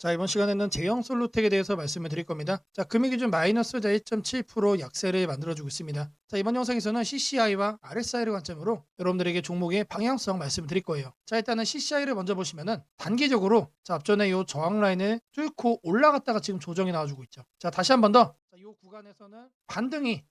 자, 이번 시간에는 제형 솔루텍에 대해서 말씀을 드릴 겁니다. 자, 금일 기준 마이너스 1.7% 약세를 만들어주고 있습니다. 자, 이번 영상에서는 CCI와 RSI를 관점으로 여러분들에게 종목의 방향성 말씀을 드릴 거예요. 자, 일단은 CCI를 먼저 보시면은 단기적으로 자, 앞전에 이 저항 라인을 뚫고 올라갔다가 지금 조정이 나와주고 있죠. 자, 다시 한 번 더. 자, 이 구간에서는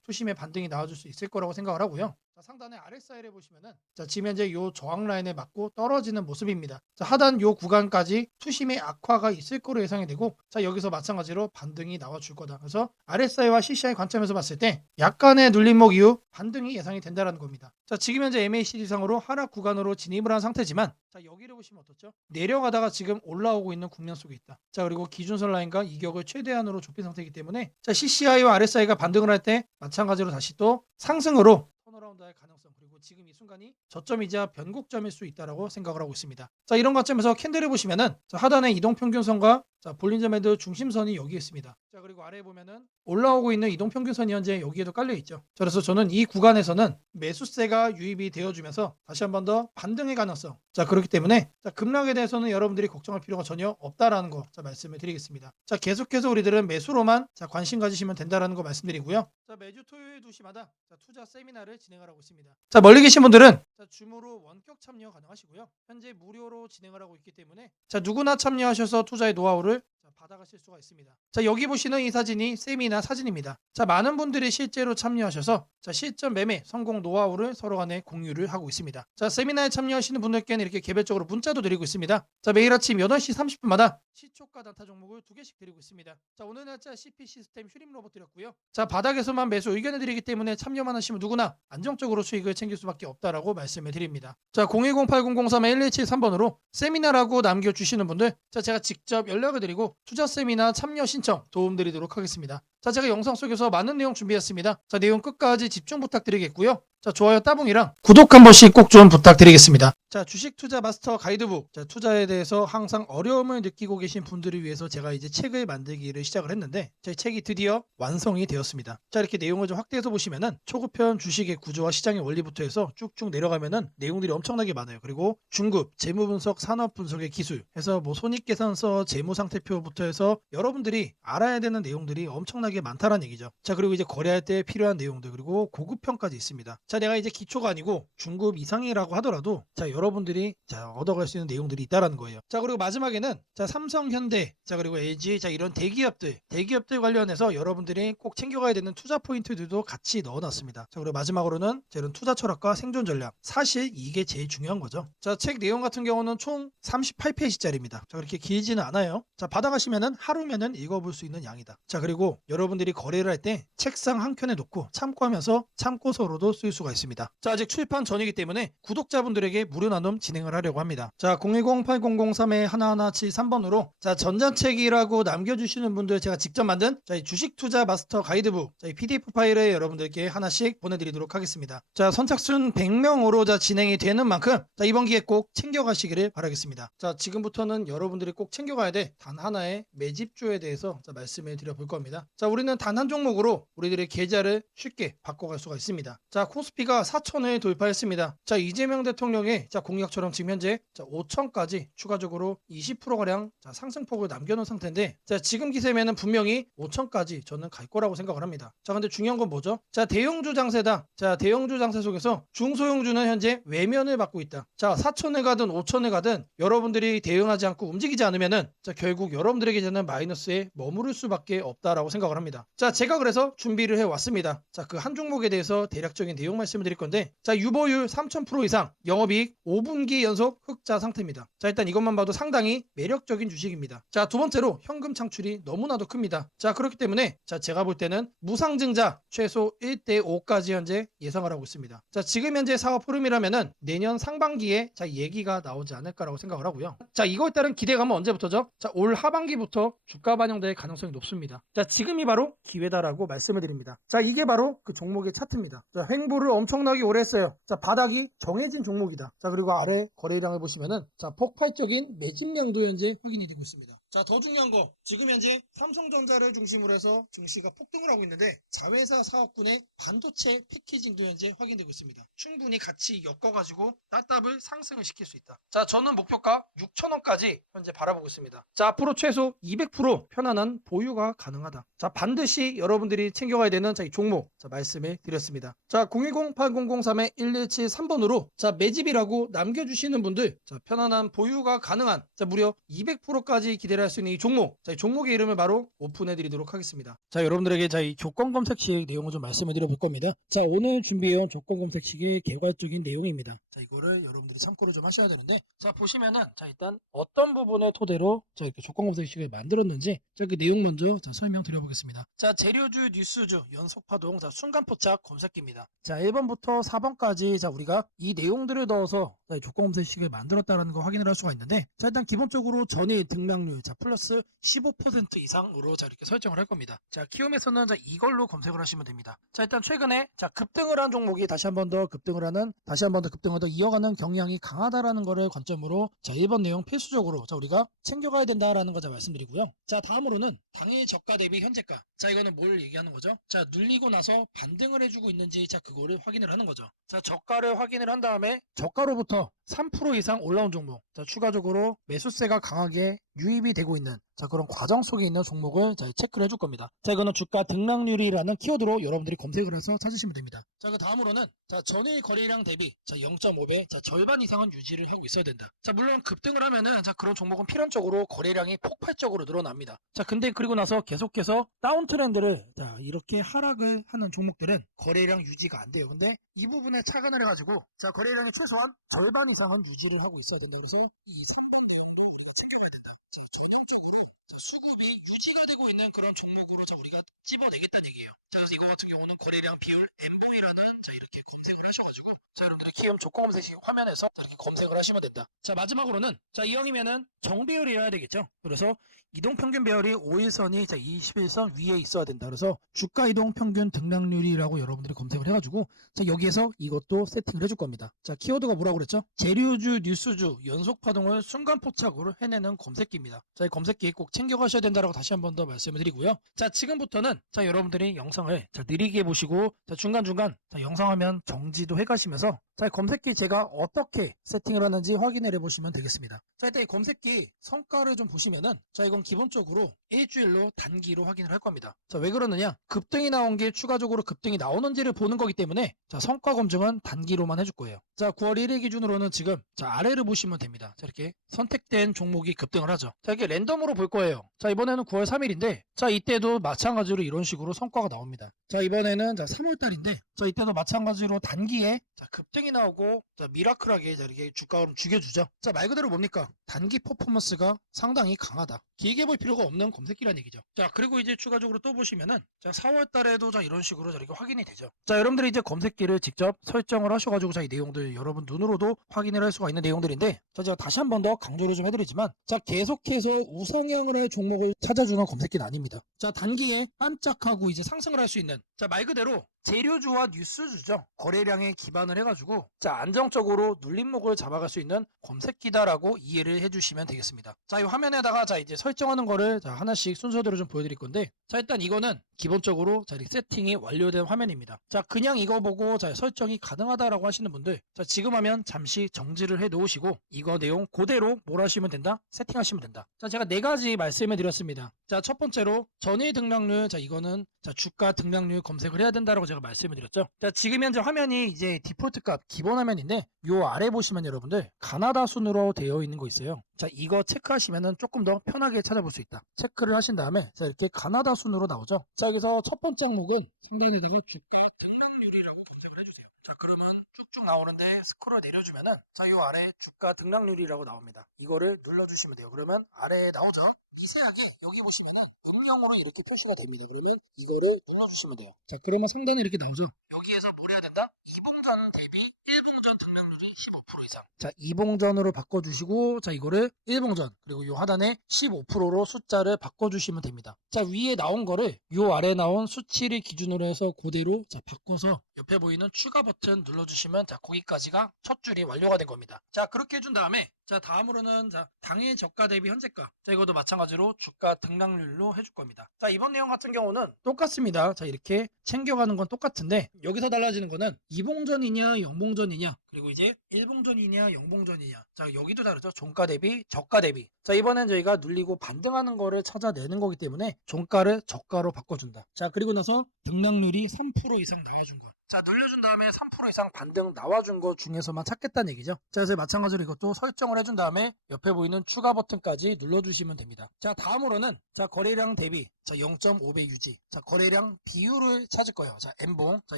투심의 반등이 나와줄 수 있을 거라고 생각을 하고요. 자, 상단의 RSI를 보시면은 자, 지금 현재 이 저항 라인에 맞고 떨어지는 모습입니다. 자, 하단 이 구간까지 투심의 악화가 있을 거로 예상이 되고, 자, 여기서 마찬가지로 반등이 나와줄 거다. 그래서 RSI와 CCI 관점에서 봤을 때 약간의 눌림목 이후 반등이 예상이 된다는 겁니다. 자, 지금 현재 MACD상으로 하락 구간으로 진입을 한 상태지만, 자, 여기를 보시면 어떻죠? 내려가다가 지금 올라오고 있는 국면 속에 있다. 자, 그리고 기준선 라인과 이격을 최대한으로 좁힌 상태이기 때문에 자, CCI와 RSI가 반등을 할 때 마찬가지로 다시 또 상승으로 턴어라운드할 가능성, 그리고 지금 이 순간이 저점이자 변곡점일 수 있다라고 생각을 하고 있습니다. 자, 이런 관점에서 캔들을 보시면은 자, 하단의 이동평균선과 자, 볼린저 밴드 중심선이 여기 있습니다. 자, 그리고 아래에 보면은 올라오고 있는 이동평균선이 현재 여기에도 깔려 있죠. 자, 그래서 저는 이 구간에서는 매수세가 유입이 되어주면서 다시 한 번 더 반등의 가능성. 자, 그렇기 때문에 자, 급락에 대해서는 여러분들이 걱정할 필요가 전혀 없다라는 거 자, 말씀을 드리겠습니다. 자, 계속해서 우리들은 매수로만 자, 관심 가지시면 된다라는 거 말씀드리고요. 자, 매주 토요일 2시마다 자, 투자 세미나를 진행을 하고 있습니다. 자, 멀리 계신 분들은 자, 줌으로 원격 참여 가능하시고요. 현재 무료로 진행을 하고 있기 때문에 자, 누구나 참여하셔서 투자의 노하우를 자, 받아가실 수가 있습니다. 자, 여기 보시는 이 사진이 세미나 사진입니다. 자, 많은 분들이 실제로 참여하셔서 자, 실전 매매 성공 노하우를 서로 간에 공유를 하고 있습니다. 자, 세미나에 참여하시는 분들께는 이렇게 개별적으로 문자도 드리고 있습니다. 자, 매일 아침 8시 30분마다 시초가 단타 종목을 2개씩 드리고 있습니다. 자, 오늘 날짜 CP 시스템 휴림 로봇 드렸고요. 자, 바닥에서만 매수 의견을 드리기 때문에 참여만 하시면 누구나 안정적으로 수익을 챙길 수밖에 없다라고 말씀을 드립니다. 자, 010-8003-1173번으로 세미나라고 남겨주시는 분들 자, 제가 직접 연락을 드리고 투자 세미나 참여 신청 도움드리도록 하겠습니다. 자, 제가 영상 속에서 많은 내용 준비했습니다. 자, 내용 끝까지 집중 부탁드리겠고요. 자, 좋아요 따봉이랑 구독 한 번씩 꼭 좀 부탁드리겠습니다. 자, 주식 투자 마스터 가이드북. 자, 투자에 대해서 항상 어려움을 느끼고 계신 분들을 위해서 제가 이제 책을 만들기를 시작을 했는데 제 책이 드디어 완성이 되었습니다. 자, 이렇게 내용을 좀 확대해서 보시면은 초급편 주식의 구조와 시장의 원리부터 해서 쭉쭉 내려가면은 내용들이 엄청나게 많아요. 그리고 중급, 재무 분석, 산업 분석의 기술 해서 뭐 손익계산서, 재무 상태표부터 해서 여러분들이 알아야 되는 내용들이 엄청나게 많다는 얘기죠. 자, 그리고 이제 거래할 때 필요한 내용들, 그리고 고급편까지 있습니다. 자, 내가 이제 기초가 아니고 중급 이상이라고 하더라도 자, 여러분들이 자, 얻어갈 수 있는 내용들이 있다라는 거예요. 자, 그리고 마지막에는 자, 삼성, 현대, 자, 그리고 LG, 자, 이런 대기업들 관련해서 여러분들이 꼭 챙겨가야 되는 투자 포인트들도 같이 넣어놨습니다. 자, 그리고 마지막으로는 자, 이런 투자 철학과 생존 전략. 사실 이게 제일 중요한 거죠. 자, 책 내용 같은 경우는 총 38페이지짜리입니다. 자, 그렇게 길지는 않아요. 자, 받아가시면은 하루면은 읽어볼 수 있는 양이다. 자, 그리고 여러분들이 거래를 할 때 책상 한 켠에 놓고 참고하면서 참고서로도 쓸 수가 있습니다. 자, 아직 출판 전이기 때문에 구독자분들에게 무료 나눔 진행을 하려고 합니다. 자, 010-8003-1173번으로 자, 전자책이라고 남겨주시는 분들 제가 직접 만든 자, 이 주식 투자 마스터 가이드북 자, 이 PDF 파일을 여러분들께 하나씩 보내드리도록 하겠습니다. 자, 선착순 100명으로 자, 진행이 되는 만큼 자, 이번 기회에 꼭 챙겨가시기를 바라겠습니다. 자, 지금부터는 여러분들이 꼭 챙겨가야 돼 단 하나의 매집주에 대해서 자, 말씀을 드려볼 겁니다. 자, 우리는 단 한 종목으로 우리들의 계좌를 쉽게 바꿔갈 수가 있습니다. 자, 코스피가 4천을 돌파했습니다. 자, 이재명 대통령의 자, 공약처럼 지금 현재 자, 5천까지 추가적으로 20%가량 자, 상승폭을 남겨놓은 상태인데 자, 지금 기세면은 분명히 5천까지 저는 갈 거라고 생각을 합니다. 자, 근데 중요한 건 뭐죠? 자, 대형주 장세다. 자, 대형주 장세 속에서 중소형주는 현재 외면을 받고 있다. 자, 4천에 가든 5천에 가든 여러분들이 대응하지 않고 움직이지 않으면은 자, 결국 여러분들에게 되는 마이너스에 머무를 수밖에 없다라고 생각을 합니다. 자, 제가 그래서 준비를 해왔습니다. 자, 그 한 종목에 대해서 대략적인 내용 말씀을 드릴 건데 자, 유보율 3000% 이상, 영업이익 5분기 연속 흑자 상태입니다. 자, 일단 이것만 봐도 상당히 매력적인 주식입니다. 자, 두 번째로 현금 창출이 너무나도 큽니다. 자, 그렇기 때문에 자, 제가 볼 때는 무상증자 최소 1대5까지 현재 예상을 하고 있습니다. 자, 지금 현재 사업 흐름이라면은 내년 상반기에 자, 얘기가 나오지 않을까라고 생각을 하고요. 자, 이거에 따른 기대감은 언제부터죠? 자, 올 하반기부터 주가 반영될 가능성이 높습니다. 자, 지금이 바로 기회다라고 말씀을 드립니다. 자, 이게 바로 그 종목의 차트입니다. 자, 횡보를 엄청나게 오래 했어요. 자, 바닥이 정해진 종목이다. 자, 그리고 아래 거래량을 보시면은 자, 폭발적인 매집량도 현재 확인이 되고 있습니다. 자, 더 중요한 거. 지금 현재 삼성전자를 중심으로 해서 증시가 폭등을 하고 있는데 자회사 사업군의 반도체 패키징도 현재 확인되고 있습니다. 충분히 같이 엮어가지고 따따블 상승을 시킬 수 있다. 자, 저는 목표가 6,000원까지 현재 바라보고 있습니다. 자, 앞으로 최소 200% 편안한 보유가 가능하다. 자, 반드시 여러분들이 챙겨가야 되는 이 종목 말씀해 드렸습니다. 자, 010-8003-1173번으로 자, 매집이라고 남겨주시는 분들 자, 편안한 보유가 가능한 자, 무려 200%까지 기대를 할 수 있는 이 종목. 자, 이 종목의 이름을 바로 오픈해 드리도록 하겠습니다. 자, 여러분들에게 이 조건 검색식 내용을 좀 말씀을 드려볼 겁니다. 자, 오늘 준비해온 조건 검색식의 개괄적인 내용입니다. 자, 이거를 여러분들이 참고를 좀 하셔야 되는데 자, 보시면은 자, 일단 어떤 부분을 토대로 자, 이렇게 조건 검색식을 만들었는지 자, 그 내용 먼저 자, 설명드려보겠습니다. 자, 재료주, 뉴스주, 연속파동, 자, 순간포착 검색기입니다. 자, 1번부터 4번까지 자, 우리가 이 내용들을 넣어서 자, 이 조건 검색식을 만들었다는 거 확인을 할 수가 있는데 자, 일단 기본적으로 전일 등락률 자, 플러스 15% 이상으로 자, 이렇게 설정을 할 겁니다. 자, 키움에서는 자, 이걸로 검색을 하시면 됩니다. 자, 일단 최근에 자, 급등을 한 종목이 다시 한 번 더 급등을 하는 다시 한 번 더 급등을 더 이어가는 경향이 강하다라는 거를 관점으로 자, 1번 내용 필수적으로 자, 우리가 챙겨가야 된다라는 거 자, 말씀드리고요. 자, 다음으로는 당일 저가 대비 현재가. 자, 이거는 뭘 얘기하는 거죠? 자, 눌리고 나서 반등을 해주고 있는지 자, 그거를 확인을 하는 거죠. 자, 저가를 확인을 한 다음에 저가로부터 3% 이상 올라온 종목. 자, 추가적으로 매수세가 강하게 유입이 되고 있는 자, 그런 과정 속에 있는 종목을 자, 체크를 해줄 겁니다. 자, 이거는 주가 등락률이라는 키워드로 여러분들이 검색을 해서 찾으시면 됩니다. 자, 그 다음으로는 자, 전일 거래량 대비 자, 0.5배 자, 절반 이상은 유지를 하고 있어야 된다. 자, 물론 급등을 하면은 자, 그런 종목은 필연적으로 거래량이 폭발적으로 늘어납니다. 자, 근데 그리고 나서 계속해서 다운 트렌드를 자, 이렇게 하락을 하는 종목들은 거래량 유지가 안 돼요. 근데 이 부분에 착안을 해가지고 자, 거래량의 최소한 절반 이상은 유지를 하고 있어야 된다. 그래서 이 3번 내용도 우리가 챙겨가야 된다. 자, 전형적으로 자, 수급이 유지가 되고 있는 그런 종목으로 자, 우리가 집어내겠다는 얘기예요. 자, 그래서 이거 같은 경우는 거래량 비율 MV라는 자, 이렇게 검색을 하셔가지고 자, 여러분들의 키움 조건 검색식 화면에서 자, 이렇게 검색을 하시면 된다. 자, 마지막으로는 자, 이형이면은 정배열이어야 되겠죠. 그래서 이동평균 배열이 5일선이 자, 21선 위에 있어야 된다. 그래서 주가 이동평균 등락률이라고 여러분들이 검색을 해가지고 자, 여기에서 이것도 세팅을 해줄 겁니다. 자, 키워드가 뭐라고 그랬죠? 재료주, 뉴스주, 연속파동을 순간포착으로 해내는 검색기입니다. 자, 이 검색기 꼭 챙겨가셔야 된다라고 다시 한 번 더 말씀을 드리고요. 자, 지금부터는 자, 여러분들이 영상을 자, 느리게 보시고 자, 중간중간 자, 영상 화면 정지도 해가시면서 자, 검색기 제가 어떻게 세팅을 하는지 확인을 해보시면 되겠습니다. 자, 일단 이 검색기 성과를 좀 보시면은 자, 이건 기본적으로 일주일로 단기로 확인을 할 겁니다. 자, 왜 그러느냐? 급등이 나온 게 추가적으로 급등이 나오는지를 보는 거기 때문에 자, 성과 검증은 단기로만 해줄 거예요. 자, 9월 1일 기준으로는 지금 자, 아래를 보시면 됩니다. 자, 이렇게 선택된 종목이 급등을 하죠. 자, 이게 랜덤으로 볼 거예요. 자, 이번에는 9월 3일인데 자, 이때도 마찬가지로 이런 식으로 성과가 나옵니다. 자, 이번에는 자, 3월 달인데 자, 이때도 마찬가지로 단기에 자, 급등이 나오고 자, 미라클하게 자, 이렇게 주가를 죽여주죠. 자, 말 그대로 뭡니까? 단기 퍼포먼스가 상당히 강하다. 길게 볼 필요가 없는 검색기란 얘기죠. 자, 그리고 이제 추가적으로 또 보시면은 자, 4월 달에도 자, 이런 식으로 자, 이렇게 확인이 되죠. 자, 여러분들이 이제 검색기를 직접 설정을 하셔가지고 자, 이 내용들 여러분 눈으로도 확인을 할 수가 있는 내용들인데 자, 제가 다시 한 번 더 강조를 좀 해드리지만 자, 계속해서 우상향을 할 종목을 찾아주는 검색기는 아닙니다. 자, 단기에 반짝하고 이제 상승을 할 수 있는 자, 말 그대로 재료주와 뉴스주죠. 거래량에 기반을 해가지고 자, 안정적으로 눌림목을 잡아갈 수 있는 검색기다라고 이해를 해주시면 되겠습니다. 자, 이 화면에다가 자, 이제 설정하는 거를 자, 하나씩 순서대로 좀 보여드릴 건데 자, 일단 이거는 기본적으로 자, 이렇게 세팅이 완료된 화면입니다. 자, 그냥 이거 보고 자, 설정이 가능하다라고 하시는 분들 자, 지금 하면 잠시 정지를 해 놓으시고 이거 내용 그대로 뭘 하시면 된다? 세팅하시면 된다. 자, 제가 네 가지 말씀을 드렸습니다. 자, 첫 번째로 전일 등락률 자, 이거는 자, 주가 등락률 검색을 해야 된다라고 제가 말씀을 드렸죠. 자, 지금 현재 화면이 이제 디폴트 값 기본 화면인데 요 아래 보시면 여러분들 가나다 순으로 되어 있는 거 있어요. 자, 이거 체크하시면은 조금 더 편하게 찾아볼 수 있다. 체크를 하신 다음에 자, 이렇게 가나다 순으로 나오죠. 자, 여기서 첫 번째 항목은 상단에다가 주가 등락률이라고 검색을 해주세요. 자, 그러면 쭉쭉 나오는데 스크롤 내려주면은 자, 요 아래 주가 등락률이라고 나옵니다. 이거를 눌러주시면 돼요. 그러면 아래에 나오죠. 미세하게 여기 보시면은 문명으로 이렇게 표시가 됩니다. 그러면 이거를 눌러주시면 돼요. 자, 그러면 상단에 이렇게 나오죠. 여기에서 뭘 해야 된다? 2봉전 대비 1봉전 등락률이 15% 이상. 자, 2봉전으로 바꿔주시고, 자, 이거를 1봉전, 그리고 요 하단에 15%로 숫자를 바꿔주시면 됩니다. 자, 위에 나온 거를 요 아래 나온 수치를 기준으로 해서 그대로 자, 바꿔서 옆에 보이는 추가 버튼 눌러주시면 자, 거기까지가 첫 줄이 완료가 된 겁니다. 자, 그렇게 해준 다음에 자, 다음으로는 자, 당일 저가 대비 현재가. 자, 이것도 마찬가지로 주가 등락률로 해줄 겁니다. 자, 이번 내용 같은 경우는 똑같습니다. 자, 이렇게 챙겨가는 건 똑같은데 여기서 달라지는 거는 2봉전이냐 0봉전이냐 그리고 이제 1봉전이냐 0봉전이냐. 자, 여기도 다르죠. 종가 대비 저가 대비. 자, 이번엔 저희가 눌리고 반등하는 거를 찾아내는 거기 때문에 종가를 저가로 바꿔준다. 자, 그리고 나서 등락률이 3% 이상 나와준 거. 자, 눌려준 다음에 3% 이상 반등 나와준 것 중에서만 찾겠다는 얘기죠. 자, 그래서 마찬가지로 이것도 설정을 해준 다음에 옆에 보이는 추가 버튼까지 눌러주시면 됩니다. 자, 다음으로는 자, 거래량 대비 자, 0.5배 유지. 자, 거래량 비율을 찾을 거예요. 자, N봉. 자,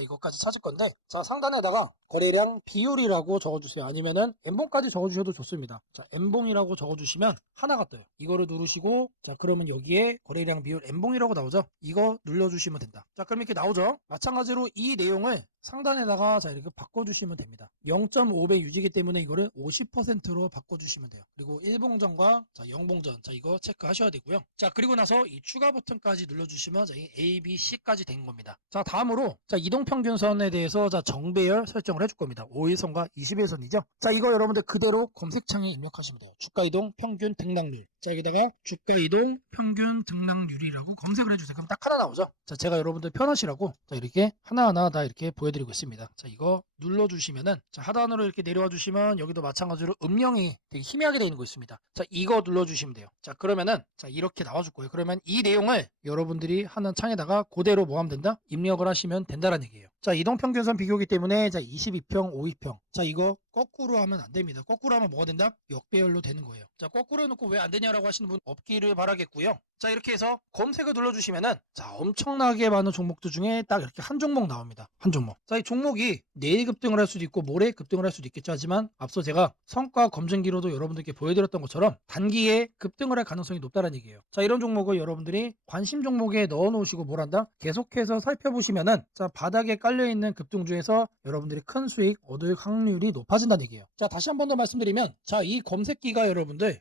이것까지 찾을 건데 자, 상단에다가 거래량 비율이라고 적어주세요. 아니면은 N봉까지 적어주셔도 좋습니다. 자, N봉이라고 적어주시면 하나가 떠요. 이거를 누르시고 자, 그러면 여기에 거래량 비율 N봉이라고 나오죠. 이거 눌러주시면 된다. 자, 그럼 이렇게 나오죠. 마찬가지로 이 내용을 상단에다가 자, 이렇게 바꿔주시면 됩니다. 0.5배 유지기 때문에 이거를 50%로 바꿔주시면 돼요. 그리고 1봉전과 자, 0봉전. 자, 이거 체크하셔야 되고요. 자, 그리고 나서 이 추가 버튼까지 눌러주시면 자, 이 A, B, C까지 된 겁니다. 자, 다음으로 자, 이동평균선에 대해서 자, 정배열 설정을 해줄 겁니다. 5일선과 20일선이죠. 자, 이거 여러분들 그대로 검색창에 입력하시면 돼요. 주가이동 평균 등락률. 자, 여기다가 주가이동 평균 등락률이라고 검색을 해주세요. 그럼 딱 하나 나오죠. 자, 제가 여러분들 편하시라고 자, 이렇게 하나하나 다 이렇게 보여드리고 있습니다. 자, 이거 눌러주시면은 자, 하단으로 이렇게 내려와 주시면 여기도 마찬가지로 음영이 되게 희미하게 되어 있는 거 있습니다. 자, 이거 눌러주시면 돼요. 자, 그러면은 자, 이렇게 나와줄 거예요. 그러면 이 내용을 여러분들이 하는 창에다가 그대로 뭐 하면 된다? 입력을 하시면 된다는 얘기예요. 자, 이동평균선 비교기 때문에 자, 22평, 52평. 자, 이거 거꾸로 하면 안 됩니다. 거꾸로 하면 뭐가 된다? 역배열로 되는 거예요. 자, 거꾸로 해놓고 왜 안 되냐라고 하시는 분 없기를 바라겠고요. 자, 이렇게 해서 검색을 눌러주시면은 자, 엄청나게 많은 종목들 중에 딱 이렇게 한 종목 나옵니다. 한 종목. 자, 이 종목이 내일 급등을 할 수도 있고 모레 급등을 할 수도 있겠죠. 하지만 앞서 제가 성과 검증기로도 여러분들께 보여드렸던 것처럼 단기에 급등을 할 가능성이 높다는 얘기예요. 자, 이런 종목을 여러분들이 관심 종목에 넣어 놓으시고 뭘 한다? 계속해서 살펴보시면은 자, 바닥에 깔려있는 급등주에서 여러분들이 큰 수익 얻을 확률이 높아진다는 얘기예요. 자, 다시 한 번 더 말씀드리면 자, 이 검색기가 여러분들의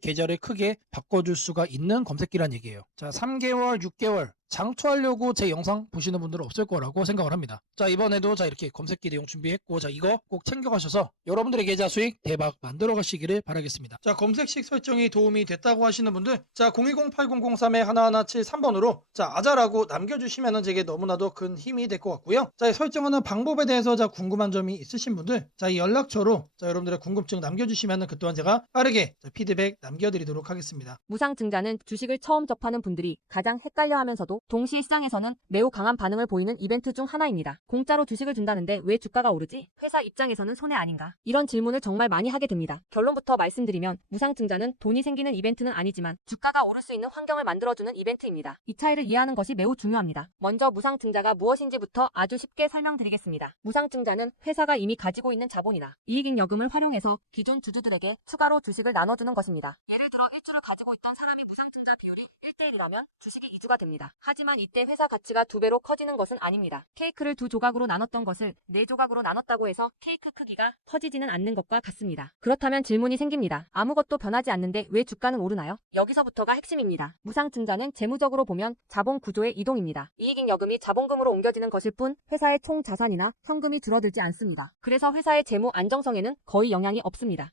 계좌를 크게 바꿔줄 수가 있는 검색기란 얘기예요. 자, 3개월, 6개월 장투하려고 제 영상 보시는 분들은 없을 거라고 생각을 합니다. 자, 이번에도 자, 이렇게 검색기 내용 준비했고 자, 이거 꼭 챙겨가셔서 여러분들의 계좌 수익 대박 만들어 가시기를 바라겠습니다. 자, 검색식 설정이 도움이 됐다고 하시는 분들 자, 010-8003-1173번으로 자, 아자라고 남겨주시면 제게 너무나도 큰 힘이 될 것 같고요. 자, 설정하는 방법에 대해서 자, 궁금한 점이 있으신 분들 자, 이 연락처로 자, 여러분들의 궁금증 남겨주시면 그 또한 제가 빠르게 자, 피드백 남겨드리도록 하겠습니다. 무상증자는 주식을 처음 접하는 분들이 가장 헷갈려하면서도 동시에 시장에서는 매우 강한 반응을 보이는 이벤트 중 하나입니다. 공짜로 주식을 준다는데 왜 주가가 오르지? 회사 입장에서는 손해 아닌가? 이런 질문을 정말 많이 하게 됩니다. 결론부터 말씀드리면 무상증자는 돈이 생기는 이벤트는 아니지만 주가가 오를 수 있는 환경을 만들어주는 이벤트입니다. 이 차이를 이해하는 것이 매우 중요합니다. 먼저 무상증자가 무엇인지부터 아주 쉽게 설명드리겠습니다. 무상증자는 회사가 이미 가지고 있는 자본이나 이익잉여금을 활용해서 기존 주주들에게 추가로 주식을 나눠주는 것입니다. 예를 들어 1주를 가지고 있던 사람이 무상증자 비율이 1대1이라면 주식이 2주가 됩니다. 하지만 이때 회사 가치가 2배로 커지는 것은 아닙니다. 케이크를 2조각으로 나눴던 것을 4조각으로 나눴다고 해서 케이크 크기가 커지지는 않는 것과 같습니다. 그렇다면 질문이 생깁니다. 아무것도 변하지 않는데 왜 주가는 오르나요? 여기서부터가 핵심입니다. 무상증자는 재무적으로 보면 자본 구조의 이동입니다. 이익잉여금이 자본금으로 옮겨지는 것일 뿐 회사의 총 자산이나 현금이 줄어들지 않습니다. 그래서 회사의 재무 안정성에는 거의 영향이 없습니다.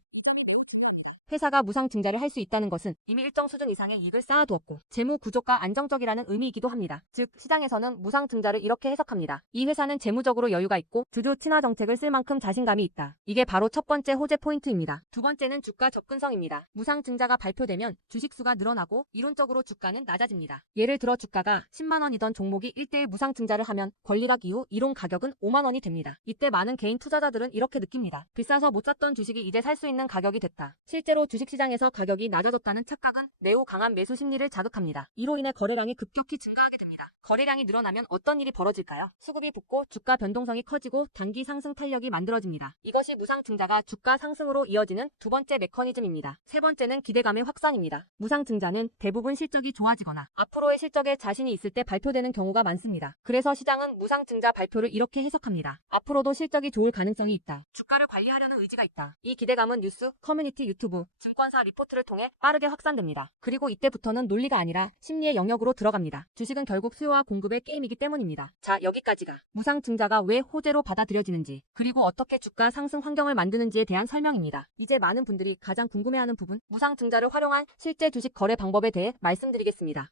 회사가 무상증자를 할 수 있다는 것은 이미 일정 수준 이상의 이익을 쌓아두었고 재무 구조가 안정적이라는 의미이기도 합니다. 즉 시장에서는 무상증자를 이렇게 해석합니다. 이 회사는 재무적으로 여유가 있고 주주 친화 정책을 쓸 만큼 자신감이 있다. 이게 바로 첫 번째 호재 포인트입니다. 두 번째는 주가 접근성입니다. 무상증자가 발표되면 주식수가 늘어나고 이론적으로 주가는 낮아집니다. 예를 들어 주가가 10만원이던 종목이 1대1 무상증자를 하면 권리락 이후 이론 가격은 5만원이 됩니다. 이때 많은 개인 투자자들은 이렇게 느낍니다. 비싸서 못 샀던 주식이 이제 살 수 있는 가격이 됐다. 실제로 실제로 주식시장에서 가격이 낮아졌다는 착각은 매우 강한 매수 심리를 자극합니다. 이로 인해 거래량이 급격히 증가하게 됩니다. 거래량이 늘어나면 어떤 일이 벌어질까요? 수급이 붙고 주가 변동성이 커지고 단기 상승 탄력이 만들어집니다. 이것이 무상증자가 주가 상승으로 이어지는 두 번째 메커니즘입니다. 세 번째는 기대감의 확산입니다. 무상증자는 대부분 실적이 좋아지거나 앞으로의 실적에 자신이 있을 때 발표되는 경우가 많습니다. 그래서 시장은 무상증자 발표를 이렇게 해석합니다. 앞으로도 실적이 좋을 가능성이 있다. 주가를 관리하려는 의지가 있다. 이 기대감은 뉴스, 커뮤니티, 유튜브, 증권사 리포트를 통해 빠르게 확산됩니다. 그리고 이때부터는 논리가 아니라 심리의 영역으로 들어갑니다. 주식은 결국 수요와 공급의 게임이기 때문입니다. 자, 여기까지가 무상증자가 왜 호재로 받아들여지는지, 그리고 어떻게 주가 상승 환경을 만드는지에 대한 설명입니다. 이제 많은 분들이 가장 궁금해하는 부분, 무상증자를 활용한 실제 주식 거래 방법에 대해 말씀드리겠습니다.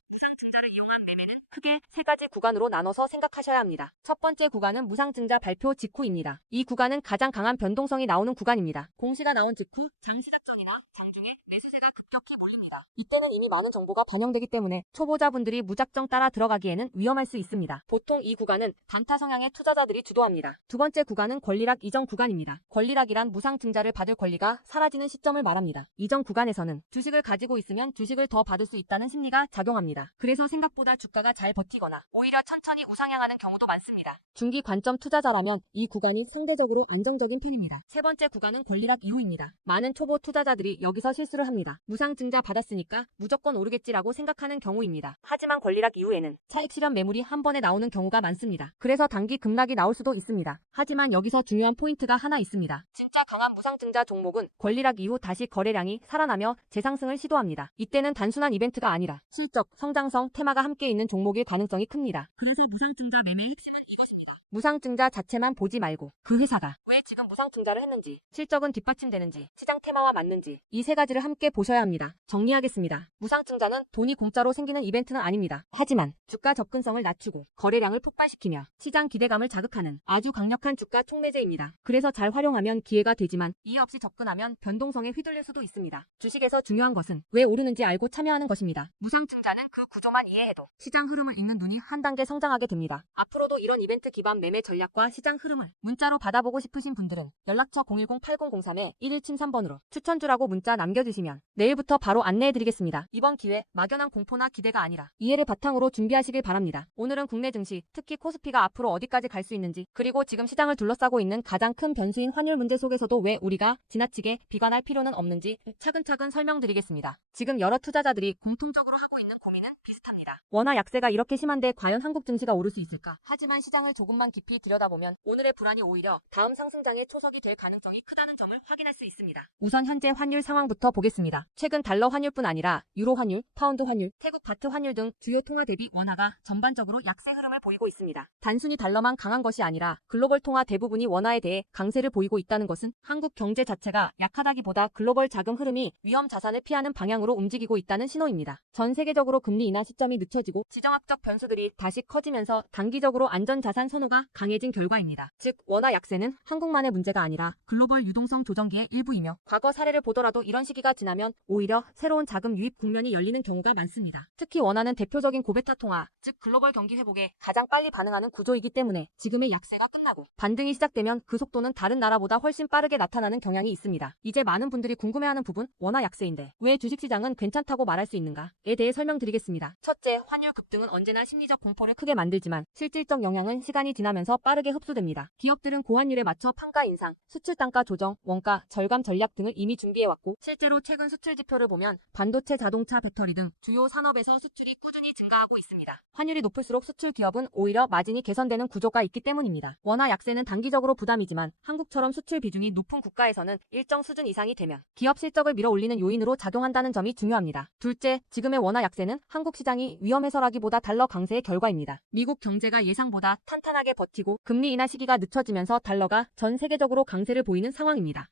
크게 세 가지 구간으로 나눠서 생각하셔야 합니다. 첫 번째 구간은 무상증자 발표 직후입니다. 이 구간은 가장 강한 변동성이 나오는 구간입니다. 공시가 나온 직후 장 시작 전이나 장중에 매수세가 급격히 몰립니다. 이때는 이미 많은 정보가 반영되기 때문에 초보자분들이 무작정 따라 들어가기에는 위험할 수 있습니다. 보통 이 구간은 단타 성향의 투자자들이 주도합니다. 두 번째 구간은 권리락 이전 구간입니다. 권리락이란 무상증자를 받을 권리가 사라지는 시점을 말합니다. 이전 구간에서는 주식을 가지고 있으면 주식을 더 받을 수 있다는 심리가 작용합니다. 그래서 생각보다 주가가 잘 버티거나 오히려 천천히 우상향하는 경우도 많습니다. 중기 관점 투자자라면 이 구간이 상대적으로 안정적인 편입니다. 세 번째 구간은 권리락 이후입니다. 많은 초보 투자자들이 여기서 실수를 합니다. 무상증자 받았으니까 무조건 오르겠지라고 생각하는 경우입니다. 하지만 권리락 이후에는 차익 실현 매물이 한 번에 나오는 경우가 많습니다. 그래서 단기 급락이 나올 수도 있습니다. 하지만 여기서 중요한 포인트가 하나 있습니다. 진짜 강한 무상증자 종목은 권리락 이후 다시 거래량이 살아나며 재상승을 시도합니다. 이때는 단순한 이벤트가 아니라 실적, 성장성, 테마가 함께 있는 종목일 가능성이 큽니다. 그래서 무상증자 매매의 핵심은 이것입니다. 무상증자 자체만 보지 말고 그 회사가 왜 지금 무상증자를 했는지, 실적은 뒷받침되는지, 시장 테마와 맞는지 이 세 가지를 함께 보셔야 합니다. 정리하겠습니다. 무상증자는 돈이 공짜로 생기는 이벤트는 아닙니다. 하지만 주가 접근성을 낮추고 거래량을 폭발시키며 시장 기대감을 자극하는 아주 강력한 주가 촉매제입니다. 그래서 잘 활용하면 기회가 되지만 이해 없이 접근하면 변동성에 휘둘릴 수도 있습니다. 주식에서 중요한 것은 왜 오르는지 알고 참여하는 것입니다. 무상증자는 그 구조만 이해해도 시장 흐름을 읽는 눈이 한 단계 성장하게 됩니다. 앞으로도 이런 이벤트 기반 매매 전략과 시장 흐름을 문자로 받아보고 싶으신 분들은 연락처 010-8003-1173번으로 추천주라고 문자 남겨주시면 내일부터 바로 안내해드리겠습니다. 이번 기회 막연한 공포나 기대가 아니라 이해를 바탕으로 준비하시길 바랍니다. 오늘은 국내 증시, 특히 코스피가 앞으로 어디까지 갈 수 있는지, 그리고 지금 시장을 둘러싸고 있는 가장 큰 변수인 환율 문제 속에서도 왜 우리가 지나치게 비관할 필요는 없는지 차근차근 설명드리겠습니다. 지금 여러 투자자들이 공통적으로 하고 있는 고민은 비슷합니다. 원화 약세가 이렇게 심한데 과연 한국 증시가 오를 수 있을까? 하지만 시장을 조금만 깊이 들여다보면 오늘의 불안이 오히려 다음 상승장의 초석이 될 가능성이 크다는 점을 확인할 수 있습니다. 우선 현재 환율 상황부터 보겠습니다. 최근 달러 환율뿐 아니라 유로 환율, 파운드 환율, 태국 바트 환율 등 주요 통화 대비 원화가 전반적으로 약세 흐름을 보이고 있습니다. 단순히 달러만 강한 것이 아니라 글로벌 통화 대부분이 원화에 대해 강세를 보이고 있다는 것은 한국 경제 자체가 약하다기보다 글로벌 자금 흐름이 위험 자산을 피하는 방향으로 움직이고 있다는 신호입니다. 전 세계적으로 금리 인하 시점이 늦춰지고 지정학적 변수들이 다시 커지면서 단기적으로 안전자산 선호가 강해진 결과입니다. 즉 원화 약세는 한국만의 문제가 아니라 글로벌 유동성 조정기의 일부이며 과거 사례를 보더라도 이런 시기가 지나면 오히려 새로운 자금 유입 국면이 열리는 경우가 많습니다. 특히 원화는 대표적인 고베타 통화, 즉 글로벌 경기 회복에 가장 빨리 반응하는 구조이기 때문에 지금의 약세가 끝나고 반등이 시작되면 그 속도는 다른 나라보다 훨씬 빠르게 나타나는 경향이 있습니다. 이제 많은 분들이 궁금해하는 부분, 원화 약세인데 왜 주식시장은 괜찮다고 말할 수 있는가에 대해 설명드리겠습니다. 첫째, 환율 급등은 언제나 심리적 공포를 크게 만들지만 실질적 영향은 시간이 지나면서 빠르게 흡수됩니다. 기업들은 고환율에 맞춰 판가 인상, 수출 단가 조정, 원가 절감 전략 등을 이미 준비해왔고 실제로 최근 수출 지표를 보면 반도체, 자동차, 배터리 등 주요 산업에서 수출이 꾸준히 증가하고 있습니다. 환율이 높을수록 수출 기업은 오히려 마진이 개선되는 구조가 있기 때문입니다. 원화 약세는 단기적으로 부담이지만 한국처럼 수출 비중이 높은 국가에서는 일정 수준 이상이 되면 기업 실적을 밀어올리는 요인으로 작용한다는 점이 중요합니다. 둘째, 지금의 원화 약세는 한국 시장이 위험해서라기보다 달러 강세의 결과입니다. 미국 경제가 예상보다 탄탄하게 버티고 금리 인하 시기가 늦춰지면서 달러가 전 세계적으로 강세를 보이는 상황입니다.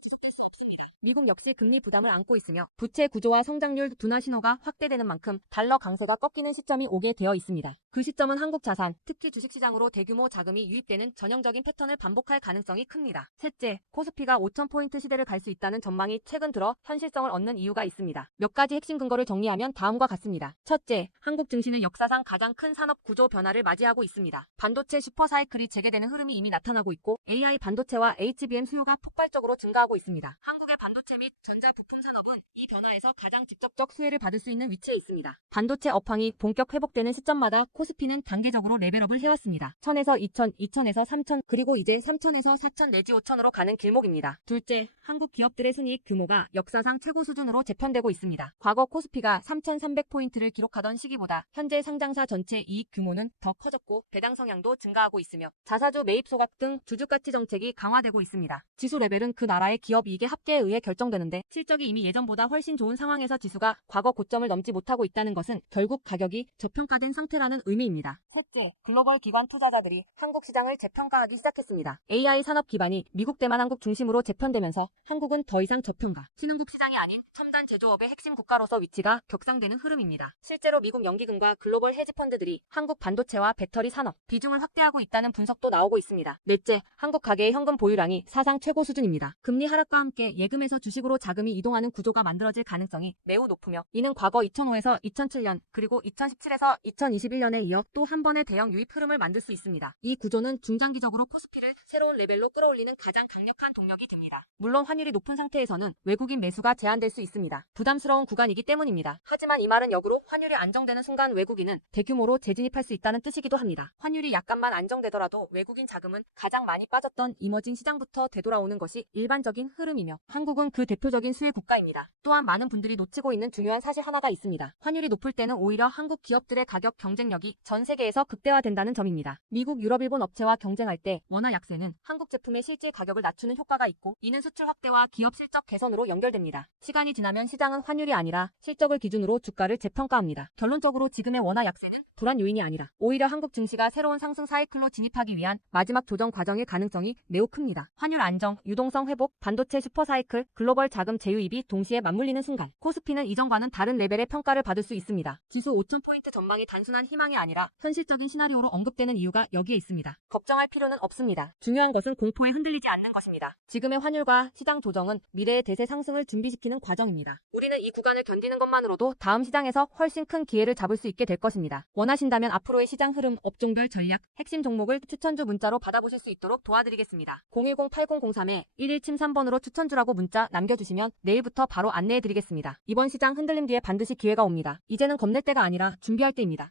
지속될 수 없습니다. 미국 역시 금리 부담을 안고 있으며 부채 구조와 성장률 둔화 신호가 확대되는 만큼 달러 강세가 꺾이는 시점이 오게 되어 있습니다. 그 시점은 한국 자산, 특히 주식시장으로 대규모 자금이 유입되는 전형적인 패턴을 반복할 가능성이 큽니다. 셋째, 코스피가 5,000포인트 시대를 갈 수 있다는 전망이 최근 들어 현실성을 얻는 이유가 있습니다. 몇 가지 핵심 근거를 정리하면 다음과 같습니다. 첫째, 한국 증시는 역사상 가장 큰 산업 구조 변화를 맞이하고 있습니다. 반도체 슈퍼사이클이 재개되는 흐름이 이미 나타나고 있고 AI 반도체와 HBM 수요가 폭발적으로 증가하고 있습니다. 한국의 반도체 및 전자부품 산업은 이 변화에서 가장 직접적 수혜를 받을 수 있는 위치에 있습니다. 반도체 업황이 본격 회복되는 시점마다 코스피는 단계적으로 레벨업을 해왔습니다. 1000에서 2000, 2000에서 3000, 그리고 이제 3000에서 4000 내지 5000으로 가는 길목입니다. 둘째, 한국 기업들의 순이익 규모가 역사상 최고 수준으로 재편되고 있습니다. 과거 코스피가 3300포인트를 기록하던 시기보다 현재 상장사 전체 이익 규모는 더 커졌고 배당 성향도 증가하고 있으며 자사주 매입 소각 등 주주가치 정책이 강화되고 있습니다. 지수 레벨은 그 나라의 기업 이익의 합계에 의해 결정되는데 실적이 이미 예전보다 훨씬 좋은 상황에서 지수가 과거 고점을 넘지 못하고 있다는 것은 결국 가격이 저평가된 상태라는 의미입니다. 셋째, 글로벌 기관 투자자들이 한국 시장을 재평가하기 시작했습니다. AI 산업 기반이 미국 대만 한국 중심으로 재편되면서 한국은 더 이상 저평가, 신흥국 시장이 아닌 첨단 제조업의 핵심 국가로서 위치가 격상되는 흐름입니다. 실제로 미국 연기금과 글로벌 헤지펀드들이 한국 반도체와 배터리 산업 비중을 확대하고 있다는 분석도 나오고 있습니다. 넷째, 한국 가계의 현금 보유량이 사상 최고 수준입니다. 금리 하락과 함께 예금에서 주식으로 자금이 이동하는 구조가 만들어질 가능성이 매우 높으며 이는 과거 2005에서 2007년 그리고 2017에서 2021년에 이어 또 한 번의 대형 유입 흐름을 만들 수 있습니다. 이 구조는 중장기적으로 코스피를 새로운 레벨로 끌어올리는 가장 강력한 동력이 됩니다. 물론 환율이 높은 상태에서는 외국인 매수가 제한될 수 있습니다. 부담스러운 구간이기 때문입니다. 하지만 이 말은 역으로 환율이 안정되는 순간 외국인은 대규모로 재진입할 수 있다는 뜻이기도 합니다. 환율이 약간만 안정되더라도 외국인 자금은 가장 많이 빠졌던 이머징 시장부터 되돌아오는 것이 일반적인 흐름이며 한국은 그 대표적인 수혜 국가입니다. 또한 많은 분들이 놓치고 있는 중요한 사실 하나가 있습니다. 환율이 높을 때는 오히려 한국 기업들의 가격 경쟁력이 전 세계에서 극대화된다는 점입니다. 미국, 유럽, 일본 업체와 경쟁할 때 원화 약세는 한국 제품의 실질 가격을 낮추는 효과가 있고 이는 수출 확대와 기업 실적 개선으로 연결됩니다. 시간이 지나면 시장은 환율이 아니라 실적을 기준으로 주가를 재평가합니다. 결론적으로 지금의 원화 약세는 불안 요인이 아니라 오히려 한국 증시가 새로운 상승 사이클로 진입하기 위한 마지막 조정 과정일 가능성이 매우 큽니다. 환율 안정, 유동성 회복, 반도체 슈퍼 사이클, 글로벌 자금 재유입이 동시에 맞물리는 순간 코스피는 이전과는 다른 레벨의 평가를 받을 수 있습니다. 지수 5000포인트 전망이 단순한 희망이 아니라 현실적인 시나리오로 언급되는 이유가 여기에 있습니다. 걱정할 필요는 없습니다. 중요한 것은 공포에 흔들리지 않는 것입니다. 지금의 환율과 시장 조정은 미래의 대세 상승을 준비시키는 과정입니다. 우리는 이 구간을 견디는 것만으로도 다음 시장에서 훨씬 큰 기회를 잡을 수 있게 될 것입니다. 원하신다면 앞으로의 시장 흐름, 업종별 전략, 핵심 종목을 추천주 문자로 받아보실 수 있도록 도와드리겠습니다. 010-8003-1173번으로 추천주라고 문자 남겨주시면 내일부터 바로 안내해드리겠습니다. 이번 시장 흔들림 뒤에 반드시 기회가 옵니다. 이제는 겁낼 때가 아니라 준비할 때입니다.